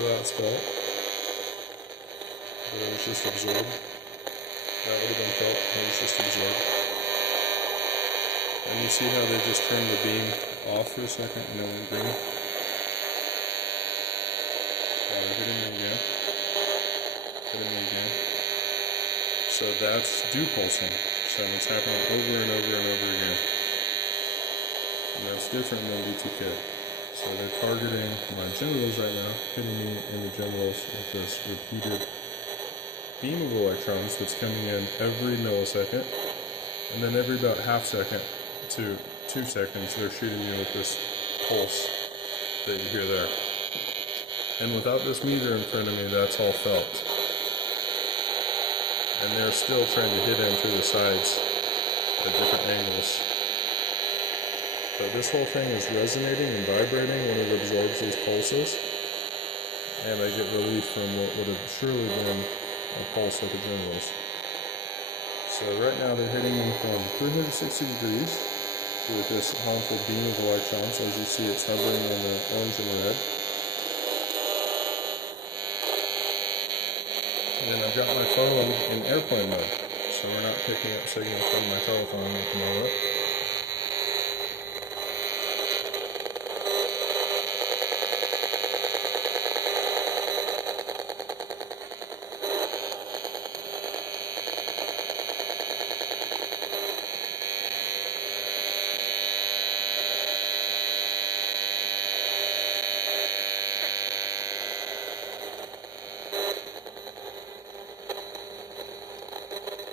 of that's felt. But it was just absorbed. That would have been felt, it was just absorbed. And you see how they just turned the beam off for a second, and it went green? They're hitting me again. Hitting me again. So that's dew pulsing. So it's happening over and over and over again. And that's different than BTK. So they're targeting my genitals right now, hitting me in the genitals with this repeated beam of electrons that's coming in every millisecond. And then every about half second to 2 seconds, they're shooting me with this pulse that you hear there. And without this meter in front of me, that's all felt. And they're still trying to hit in through the sides at different angles. But this whole thing is resonating and vibrating when it absorbs these pulses. And I get relief from what would have surely been a pulse at the genitals. So right now they're hitting me from 360 degrees with this harmful beam of electrons. As you see, it's hovering on the orange and the red. And then I've got my phone in airplane mode, so we're not picking up signal from my telephone at the moment.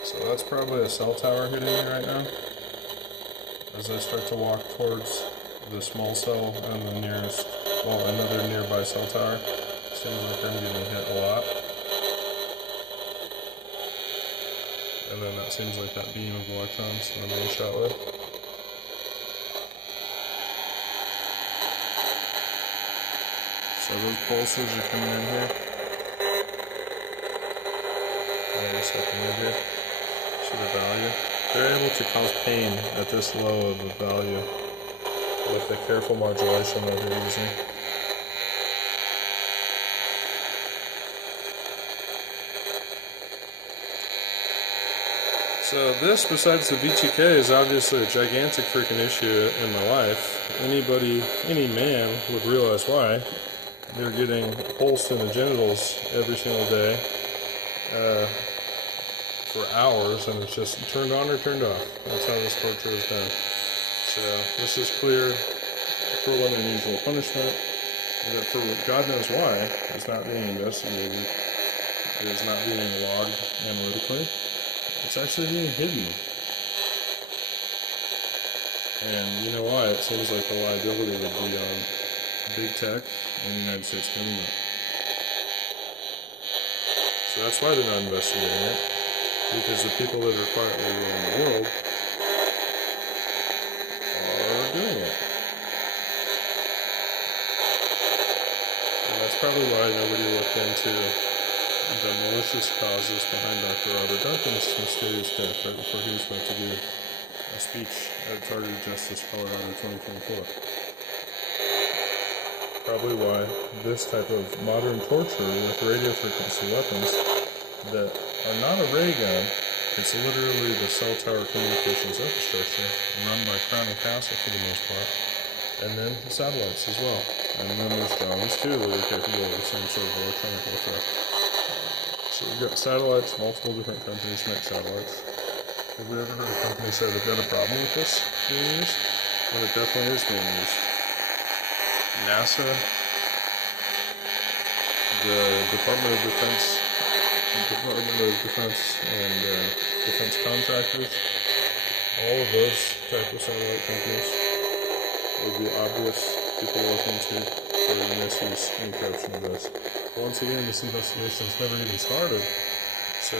So that's probably a cell tower hitting me right now. As I start to walk towards the small cell and the nearest, well, another nearby cell tower. Seems like I'm getting hit a lot. And then that seems like that beam of electrons that I'm being shot with. So those pulses are coming in here. Wait a second right here. See the value? They're able to cause pain at this low of a value with the careful modulation that they're using. So this, besides the BTK, is obviously a gigantic freaking issue in my life. Any man would realize why. They're getting pulsed in the genitals every single day. For hours, and it's just turned on or turned off. That's how this torture is done. So this is clear, cruel and unusual punishment that, for God knows why, is not being investigated. It is not being logged analytically. It's actually being hidden. And you know why? It seems like the liability would be on big tech and the United States government. So that's why they're not investigating it. Because the people that are quietly ruling the world are doing it. And that's probably why nobody looked into the malicious causes behind Dr. Robert Duncan's mysterious death right before he was about to do a speech at Targeted Justice, Colorado 2024. Probably why this type of modern torture with radio frequency weapons that are not a ray gun, it's literally the cell tower communications infrastructure run by Crown and Castle for the most part, and then the satellites as well. And then there's drones too that are capable of the same sort of electronic warfare. So we've got satellites, multiple different companies make satellites. Have you ever heard a company say they've got a problem with this being used? Well, it definitely is being used. NASA, the Department of Defense and defense contractors, all of those type of satellite companies would be obvious people looking to for the misuse and corruption of this. Once again, this investigation's never even started, so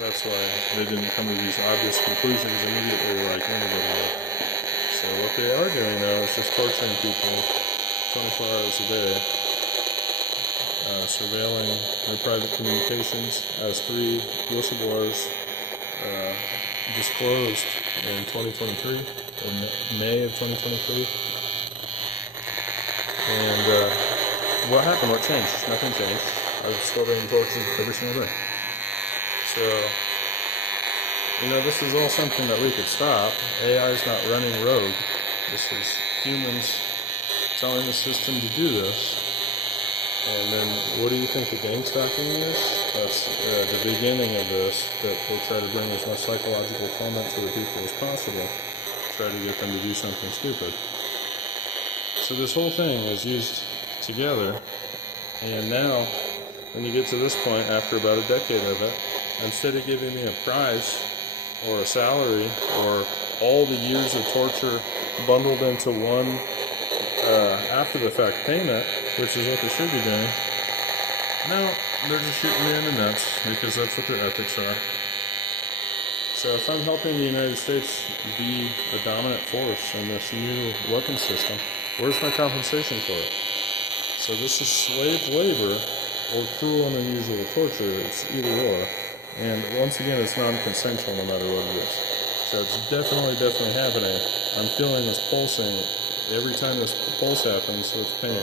that's why they didn't come to these obvious conclusions immediately like anybody would. So what they are doing now is just torturing people 24 hours a day, surveilling their private communications, as 3 whistleblowers disclosed in 2023, in May of 2023. And what happened? What changed? Nothing changed. I was still being tortured every single day. So, this is all something that we could stop. AI is not running rogue. This is humans telling the system to do this. And then, what do you think the gang stalking is? That's the beginning of this, that they try to bring as much psychological torment to the people as possible, try to get them to do something stupid. So this whole thing is used together, and now, when you get to this point, after about a decade of it, instead of giving me a prize, or a salary, or all the years of torture bundled into one after-the-fact payment, which is what they should be doing, no, they're just shooting me in the nuts, because that's what their ethics are. So if I'm helping the United States be a dominant force in this new weapon system, where's my compensation for it? So this is slave labor or cruel and unusual torture. It's either or. And once again, it's non-consensual no matter what it is. So it's definitely happening. I'm feeling this pulsing every time this pulse happens with pain,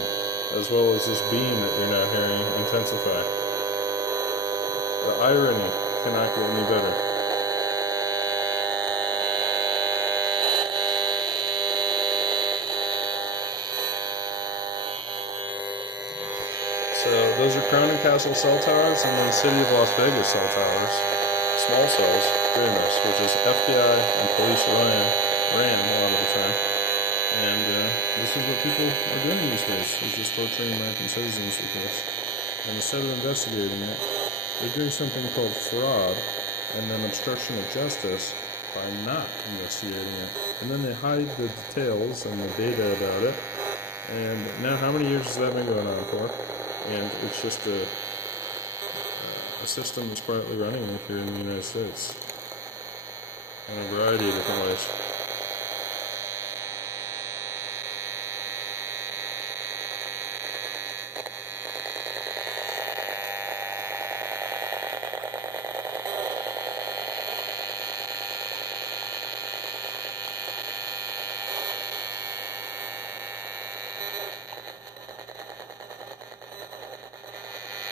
as well as this beam that you're now hearing intensify. The irony cannot get any better. So those are Crown and Castle cell towers, and then City of Las Vegas cell towers, small cells, very nice, which is FBI and police ran a lot of the time. And this is what people are doing these days, is just torturing American citizens with this. And instead of investigating it, they're doing something called fraud and then obstruction of justice by not investigating it. And then they hide the details and the data about it. And now how many years has that been going on for? And it's just a system that's quietly running here in the United States in a variety of different ways.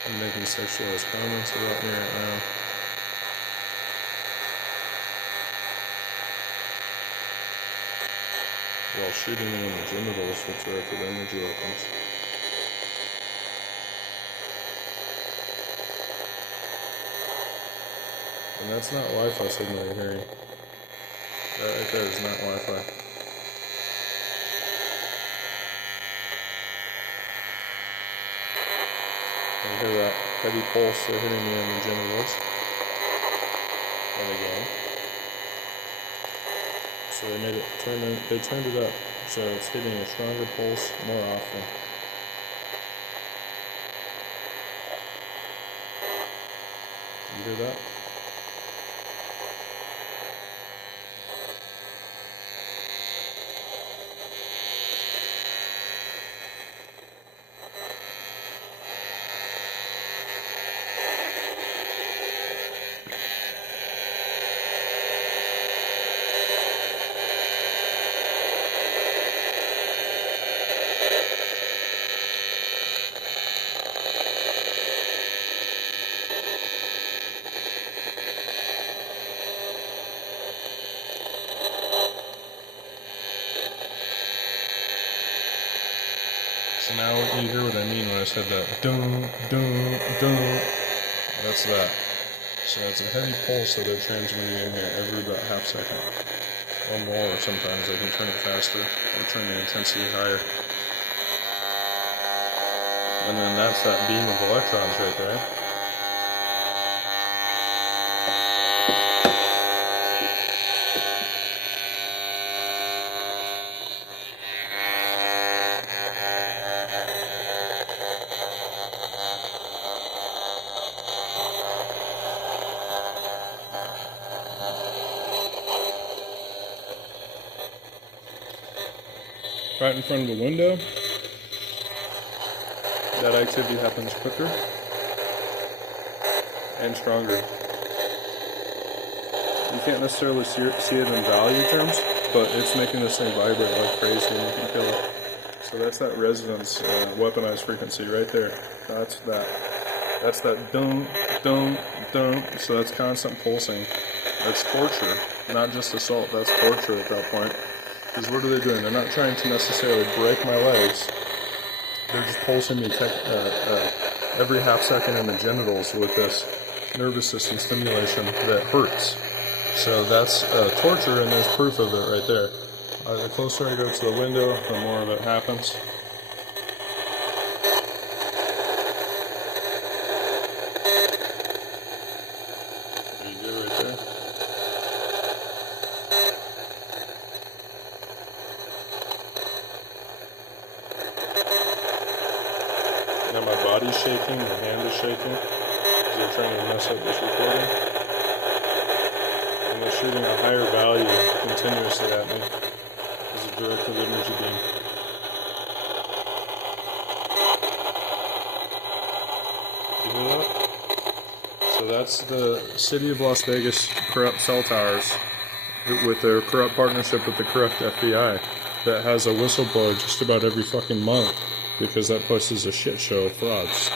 I'm making sexualized comments about me right now. While shooting me in the genitals with directed energy weapons. And that's not Wi-Fi signal you're hearing. That right there is not Wi-Fi. You hear that heavy pulse they're hitting me in the genitals. And again. So they made it they turned it up so it's hitting a stronger pulse more often. You hear that? So now you hear what I mean when I said that. Dun, dun, dun. That's that. So it's a heavy pulse that they're transmitting in here every about half second. Or more, sometimes I can turn it faster or turn the intensity higher. And then that's that beam of electrons right there. Right in front of the window, that activity happens quicker and stronger. You can't necessarily see it in value terms, but it's making this thing vibrate like crazy and you can feel it. So that's that resonance weaponized frequency right there. That's that dun, dun, dun. So that's constant pulsing. That's torture, not just assault. That's torture at that point. Because what are they doing? They're not trying to necessarily break my legs. They're just pulsing me every half second in the genitals with this nervous system stimulation that hurts. So that's torture, and there's proof of it right there. The closer I go to the window, the more of it happens. There you go, right there. Now my body's shaking, my hand is shaking, because they're trying to mess up this recording. And they're shooting a higher value continuously at me as a directed energy beam. You hear that? So that's the city of Las Vegas corrupt cell towers with their corrupt partnership with the corrupt FBI that has a whistleblower just about every fucking month, because that place is a shit show of frauds.